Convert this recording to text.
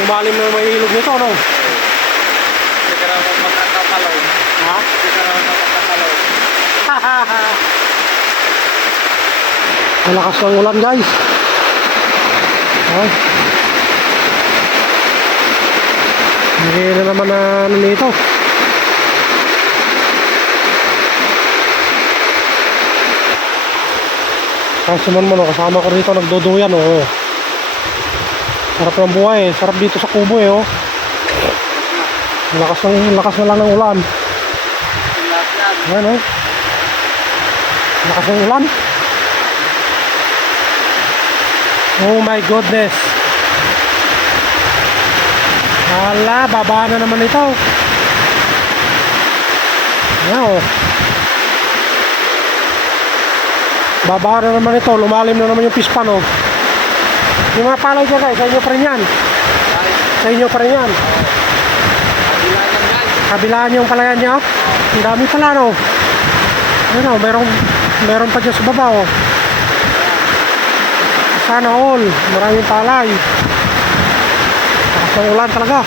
Lumalim na may ilog nito, no? Hindi ka naman makakapalaw. Ha? Hindi ka naman makakapalaw. Malakas ng ulan, guys. Ay. Hindi na naman na ano nito. Kasi man no, kasama ko rito nagduduyan, oh. Sarap ng buhay, sarap dito sa Kubo, oh. Lakas na lang ng ulan. Ayan, oh. Lakas ng ulan. Oh my goodness. Hala, baba na naman ito. Ayan, oh. Baba na naman ito, lumalim na naman yung pispan, oh. Yung mga palay dyan, guys, sa inyo pa rin yan. Sa inyo pa rin yan. Kabilaan yung palayan niya. Ang dami pala, no. Ano, meron pa dyan sa baba, oh. Sana all, maraming palay. Lakas ng ulan talaga.